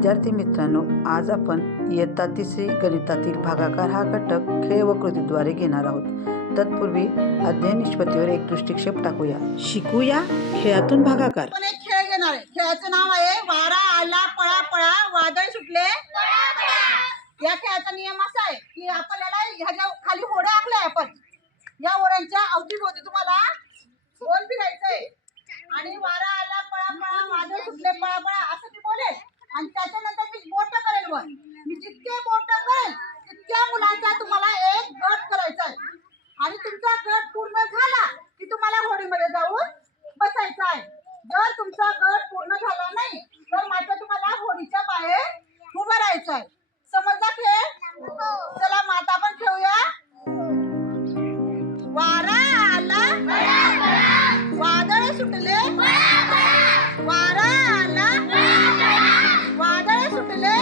विद्यार्थी मित्रांनो, आज आपण इयत्ता तिसरी गणितातील भागाकार हा घटक खेळ व कृतीद्वारे घेणार आहोत. तत्पूर्वी अध्ययन निष्पत्तीवर एक दृष्टिक्षेप टाकूया. शिकूया खेळातून भागाकार. आपण एक खेळ घेणार आहे. खेळाचं नाव आहे वारा आला पळा पळा वादळ सुटले. या खेळाचा नियम असा आहे की आपल्याला ह्याच्या खाली होड्या आखल्या आपण. या होड्यांच्या अवतीभोवती तुम्हाला गोल फिरायचंय आणि वारा आला पळा पळा वादळ सुटले पळा पळा असं ती बोलेल आणि त्याच्यानंतर मी बोट करेल वर. मी जितके बोट करेल तितक्या मुलांचा तुम्हाला एक गट करायचा आहे आणि तुमचा गट पूर्ण झाला की तुम्हाला होडीमध्ये जाऊन बसायचं आहे. जर तुमचा गट पूर्ण झाला नाही तर मात्र तुम्हाला होडीच्या बाहेर उभं राहायचं आहे. समजला खेळ? चला मग आता आपण खेळूया. वारा आला वादळ सुटले. वारा आला वादळ सुटले.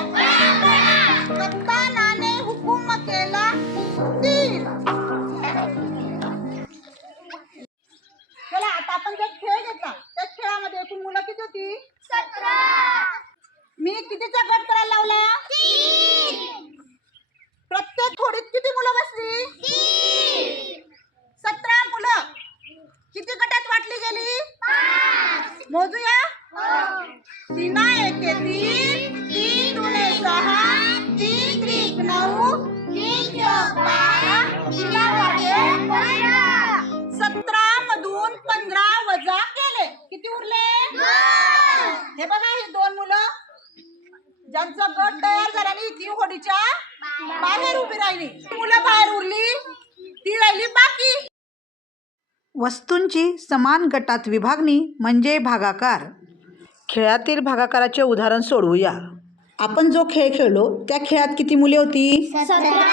कप्तानाने हुकूम केला तीर. चला आता आपण जो खेळ घेतला त्या खेळामध्ये एकूण मुलं किती होती? 17. मी कितीचा गट करायला लावला? 3. प्रत्येक खोडीत किती मुलं बसली? 3. 17 मुलं किती गटात वाटली गेली? 5. मोजूया. 3 एके 3, 3 दुने 6, 3 त्रिक 9, 3 चौक 12, 3 वाटे 15. 17 मधून 15 वजा केले किती उरले? 2. हे बघा ही 2 मुलं ज्यांचा गट तयार झाला आणि ती होडीच्या बाहेर उभी राहिली. मुलं बाहेर उरली ती राहिली बाकी. वस्तूंची समान गटात विभागणी म्हणजे भागाकार. खेळातील भागाकाराचे उदाहरण सोडवूया. आपण जो खेळ खेळलो त्या खेळात किती मुले होती? 17.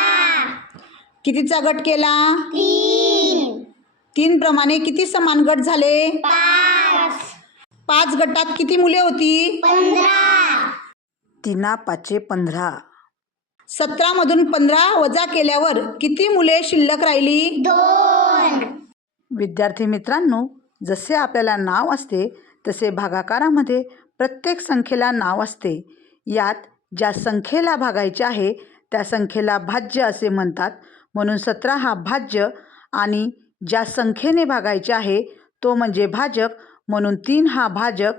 कितीचा गट केला? 3. 3 प्रमाणे किती समान गट झाले? 5. 5 गटात किती मुले होती? 15. 3 5 15. 17 मधून 15 वजा केल्यावर किती मुले शिल्लक राहिली? 2. विद्यार्थी मित्रांनो, जसे आपल्याला नाव असते तसे भागाकारामध्ये प्रत्येक संख्येला नाव असते. यात ज्या संख्येला भागायचे आहे त्या संख्येला भाज्य असे म्हणतात. म्हणून 17 हा भाज्य आणि ज्या संख्येने भागायचे आहे तो म्हणजे भाजक. म्हणून 3 हा भाजक.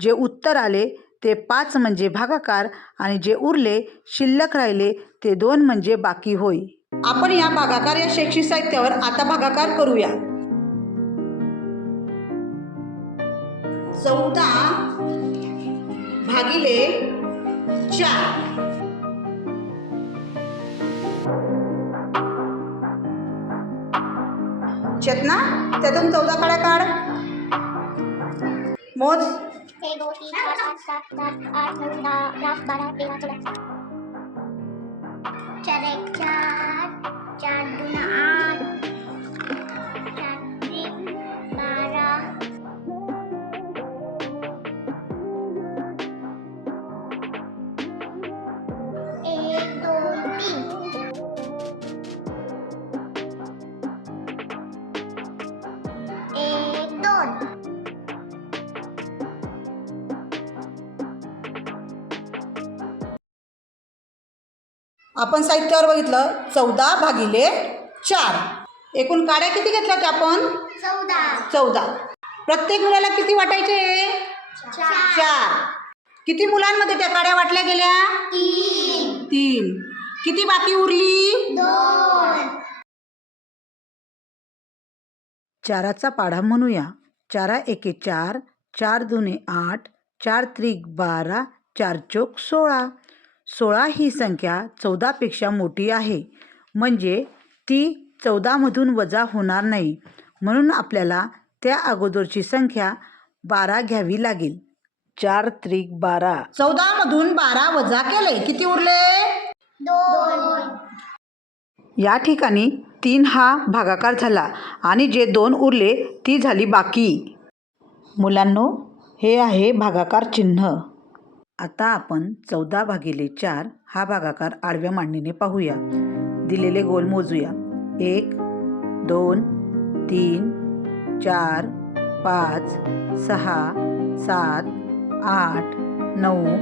जे उत्तर आले ते 5 म्हणजे भागाकार आणि जे उरले शिल्लक राहिले ते 2 म्हणजे बाकी होय. आपण या भागाकार या शैक्षणिक साहित्यावर आता भागाकार करूया. 14 भागिले 4. चेतना, त्यातून 14 काड्या काढ. मोज. 1 2 3 4 5 6 7 8 9 10 11 12 13 14. 4 1 4 4 2 8 4 3 12 1 2 3 1 2. आपण साहित्यावर बघितलं 14 भागिले 4. एकूण काड्या किती घेतल्यात आपण? 14. प्रत्येक मुलाला किती वाटायचे? 4. किती मुलांमध्ये त्या काड्या वाटल्या गेल्या? 3. किती बाकी उरली? 2. 4चा पाढा म्हणूया. 4 एके 4, 4 दुने 8, 4 त्रिक 12, 4 चौक 16. 16 ही संख्या 14 पेक्षा मोठी आहे म्हणजे ती 14 मधून वजा होणार नाही. म्हणून आपल्याला त्या अगोदरची संख्या 12 घ्यावी लागेल. 4 त्रिक 12. 14 मधून 12 वजा केले किती उरले? 2. या ठिकाणी 3 हा भागाकार झाला आणि जे 2 उरले ती झाली बाकी. मुलांनो, हे आहे भागाकार चिन्ह. आता आपण 14 भागिले 4 हा भागाकार आडव्या मांडणीने पाहूया. दिलेले गोल मोजूया. 1 2 3 4 5 6 7 8 9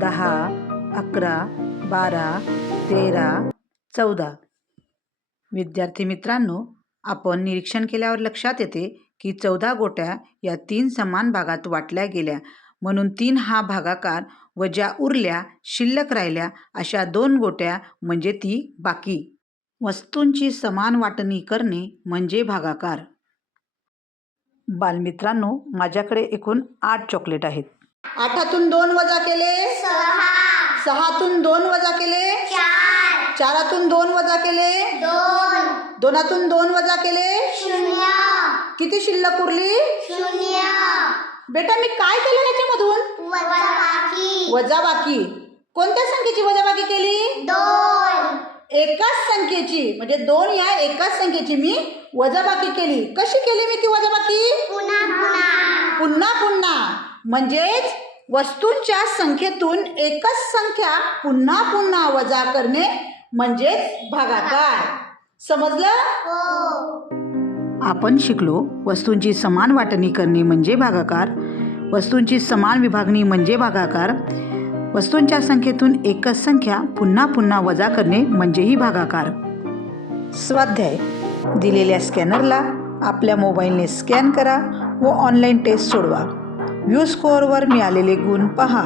10 11, 12, 13, 14. विद्यार्थी मित्रांनो, आपण निरीक्षण केल्यावर लक्षात येते की 14 गोट्या या 3 समान भागात वाटल्या गेल्या, म्हणून 3 हा भागाकार व ज्या उरल्या शिल्लक राहिल्या अशा 2 गोट्या म्हणजे ती बाकी. वस्तूंची समान वाटणी करणे म्हणजे भागाकार. बालमित्रांनो, माझ्याकडे एकूण 8 चॉकलेट आहेत. 8तून 2 वजा केले 6तून 2 वजा केले 4तून 2 वजा केले 2तून 2 वजा केले किती शिल्लक उरली? बेटा मी काय केलं याच्यामधून? वजाबाकी. कोणत्या संख्येची वजाबाकी केली? एकाच संख्येची, म्हणजे 2 या एकाच संख्येची मी वजाबाकी केली. कशी केली मी ती वजाबाकी? पुन्हा म्हणजेच वस्तूंच्या संख्येतून एकच संख्या पुन्हा पुन्हा वजा करणे म्हणजेच भागाकार. समजलं? आपण शिकलो वस्तूंची समान वाटणी करणे म्हणजे भागाकार, वस्तूंची समान विभागणी म्हणजे भागाकार, वस्तूंच्या संख्येतून एकच संख्या पुन्हा पुन्हा वजा करणे म्हणजेही भागाकार. स्वाध्याय: दिलेल्या स्कॅनरला आपल्या मोबाईलने स्कॅन करा व ऑनलाईन टेस्ट सोडवा. व्ह्यू स्कोअरवर मिळालेले गुण पहा.